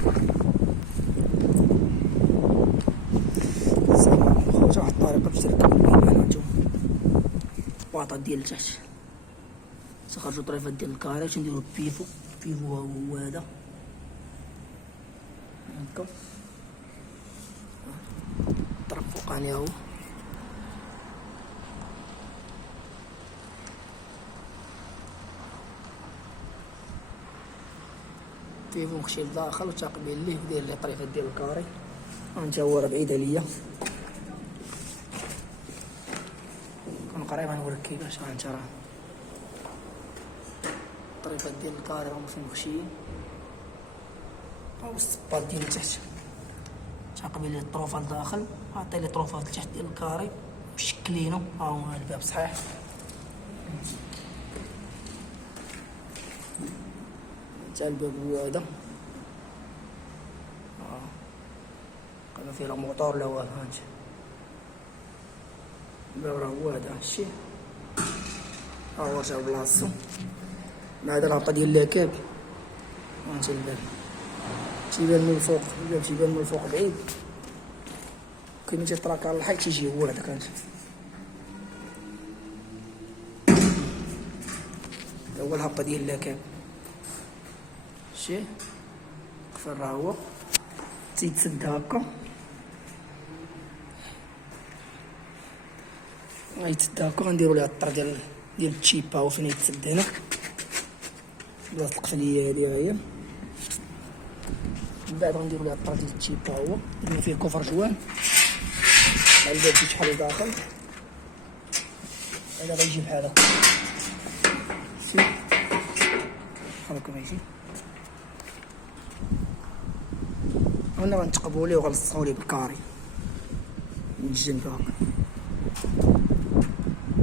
خويا واحد الطريقه باش تركب البيبان هانتوما الباطا ديال التحت تخرجوا طريفات ديال الكاري باش نديرو بيفو هو هذا هكا الطرف فوقاني هو بيفو مخشي لداخل وتقبيل ليه داير ليه طريفات ديال الكاري هانتا هو راه بعيد عليا كون قريب غنوريك كيفاش هانتا راه الطريفات ديال الكاري راهم مخشيين هاو الصباط ديال تحت تقبيل ليه الطروفه لداخل عطي ليه طروفه لتحت ديال الكاري مشكلينو ها هو الباب صحيح حتى الباب هو هذا قالوا فيه لا موطور لا والو هانت الباب راه هو هذا هادشي ها هو رجع لبلاصتو مع هذا الهبطه ديال لاكاب هانت الباب تيبان من الفوق الباب تيبان من الفوق بعيد كي تيطراك على الحيط تيجي هو هذاك هانت هو الهبطه ديال اللاكاب شتي فين راه هو تيتسد هكا غيتسد هكا غنديرو ليه الطر ديال التشيبا هو فين يتسد هنا بلاصة القفلية هادي ها هي من بعد غنديرو ليه الطر ديال التشيبا هو درنا فيه كفر جوان مع الباب تيتحل لداخل هذا غيجي بحال هكا شتي بحال هكا غيجي هنا غنتقبو ليه وغنلصقو ليه بالكاري من الجنب هكا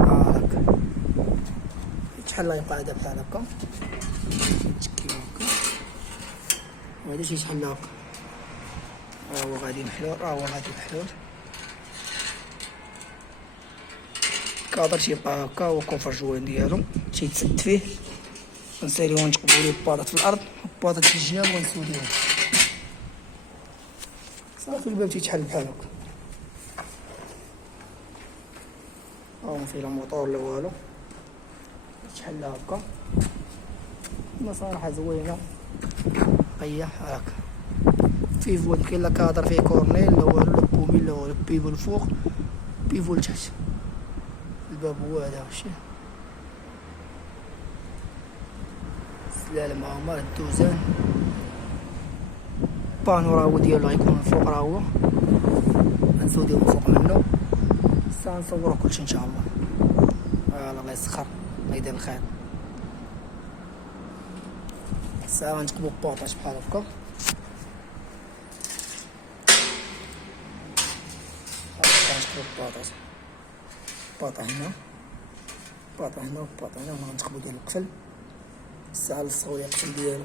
هاكا يتحل يبقى هذا بحال هكا تكي هكا وهذا تيتحل هكا ها هو غادي محلول ها هو غادي محلول الكادر تيبقى هكا هو كوفر جوان ديالو تيتسد فيه غنساليو ونتقبو ليه الباطات في الارض والباطات في الجناب ونسوديوهم صافي الباب تيتحل بحال هكا ها فيه لا موطور لا والو تيتحل هكا صراحة زوينة هي هاكا فيفو كاين لا كادر فيه كورنيل لا والو لا بومي لا والو بيفو الفوق بيفو لتحت الباب هو هذا هادشي السلالم ها هما الدوزان البانو راه هو ديالو غيكون الفوق راه هو غنسوديو الفوق منو سنصورو كلشي ان شاء الله الله يسخر الله يدير الخير ساعة غنتقبو بباطاش بحال هكا غنتقبو بباطاش باطا هنا باطا هنا وباطا هنا غنتقبو ديال القفل الساعة نلصقو ليه القفل ديالو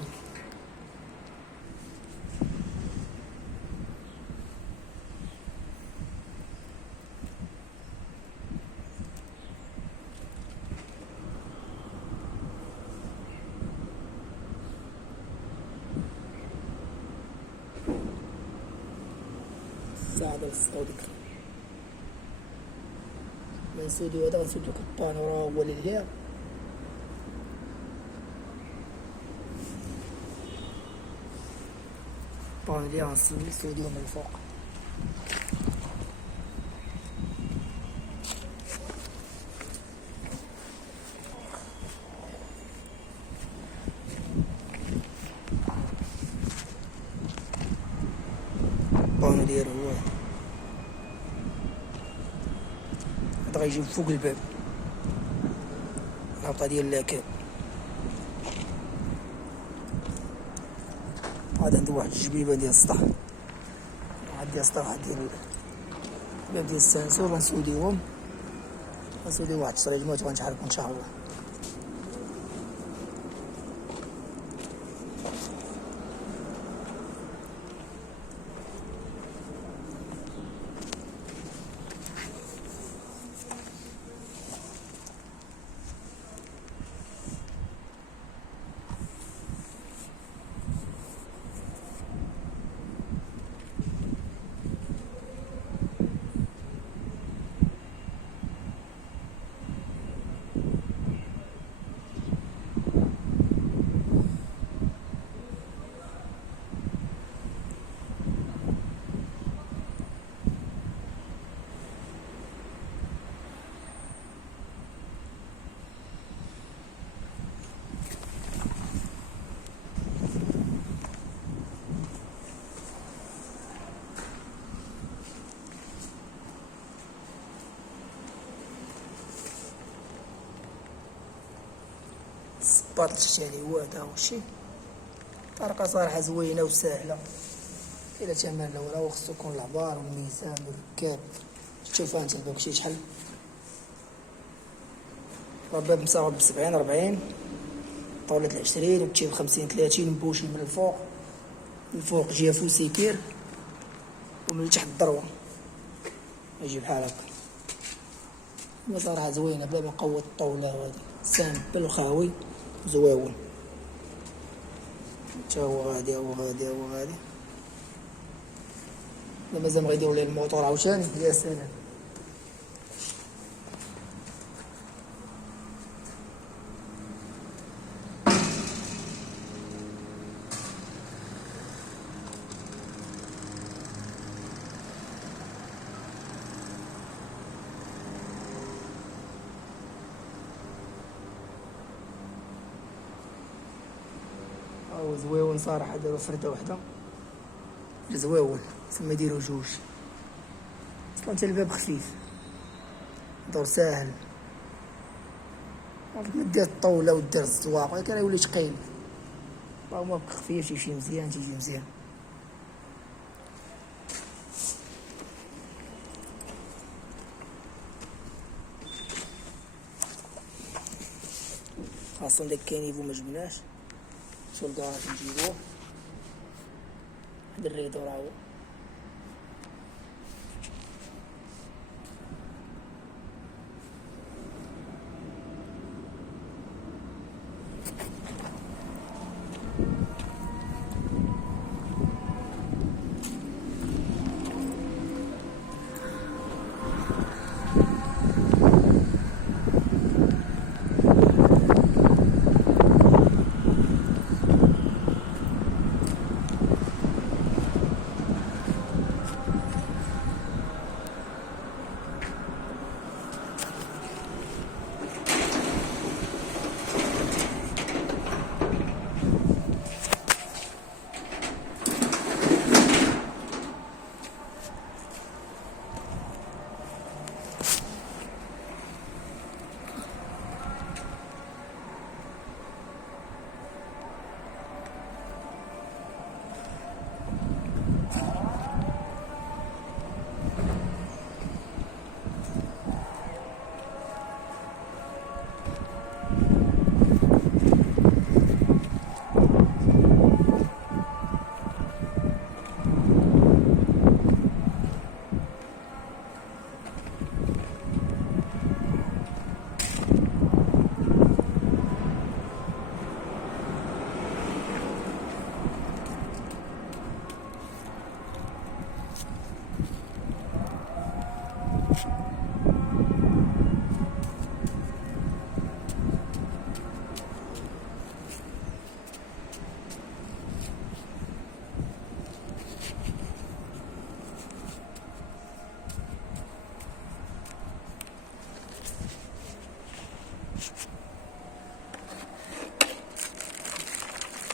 الساعة نلصقو ديك غنسوديو هذا غنسوديو البانو راه هو للهير البانو لي غنسوديو من الفوق البانو ديالو هو هذا غيجي فوق الباب الهبطة ديال اللاكاب هذا عنده واحد الجبيبة ديال السطح واحد ديال السطح واحد ديال الباب ديال السانسور غنسوديوهم غنسوديو واحد الشريجمات وغنتحركو ان شاء الله باطلتش عليه هو هذا هو الشيء. طريقة صراحة زوينة وسهلة، إلا تمام الأولى وخصو يكون العبار والميزان والركاب. شوف انت الباب شي شحال، الباب مصاوب ب70 40، طاولة 20 وتجيب 50 30 بوشي من الفوق جهة فوسيكير، ومن تحت الدروة يجي بحال هكا. صراحة زوينة بلا ما نقوط الطاولة هادي، سامبل وخاوي زويون. تا هو غادي مازال غيديرو ليه الموتور عاوتاني. يا سلام. هاو زويون صراحة، دارو فردة وحدة زويون تما يديرو جوج. اصلا تا الباب خفيف، دور ساهل، ما دير الطاولة ودير الزواق ولكن يولي ثقيل. هو خفيف تيمشي مزيان تيجي مزيان. خاصة داك كينيفو مجبناش، شو الكراج نجيبوه حدا الريدو راهو.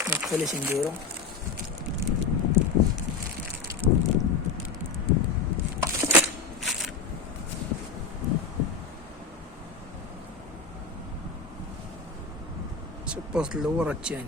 مقفلاش نديرو شوف البوست الاول الثاني.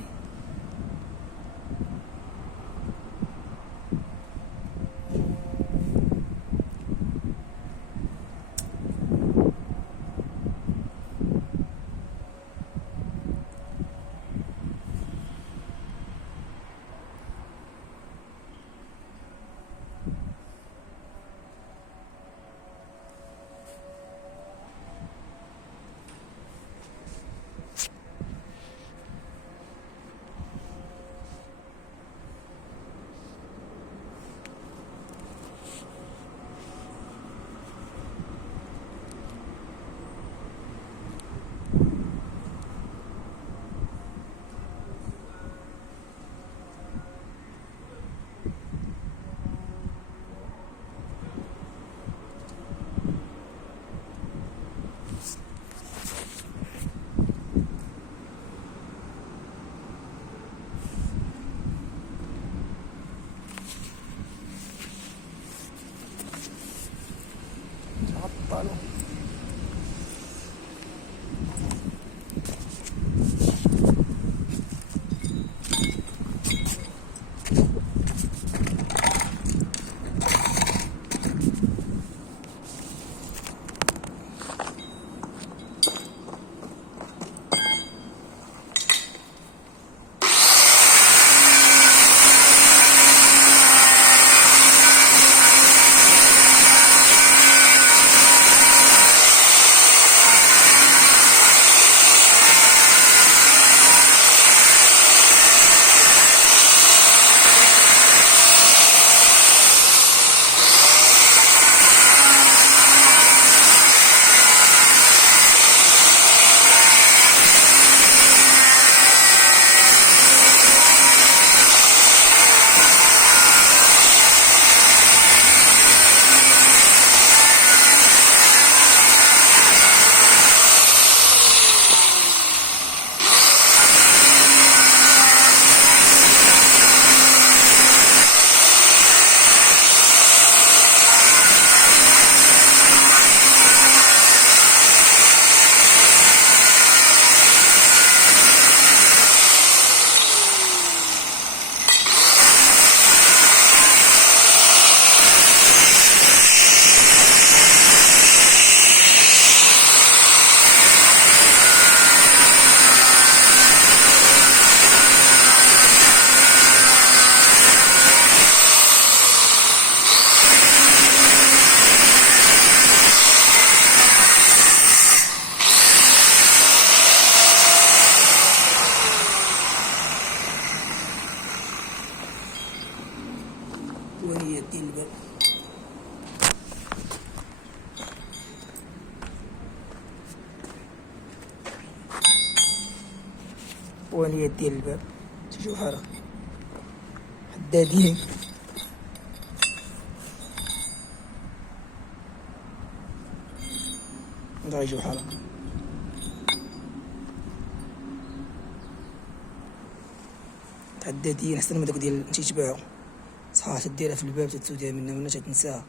وهي ديال الباب. وهي ديال الباب شوف بحال هكا حدادين. غيجيو بحال هكا. حدادين احسن من داك ديال تيتباعو، صحاح تديرها في الباب تتسوديها منها ولا تتنساها.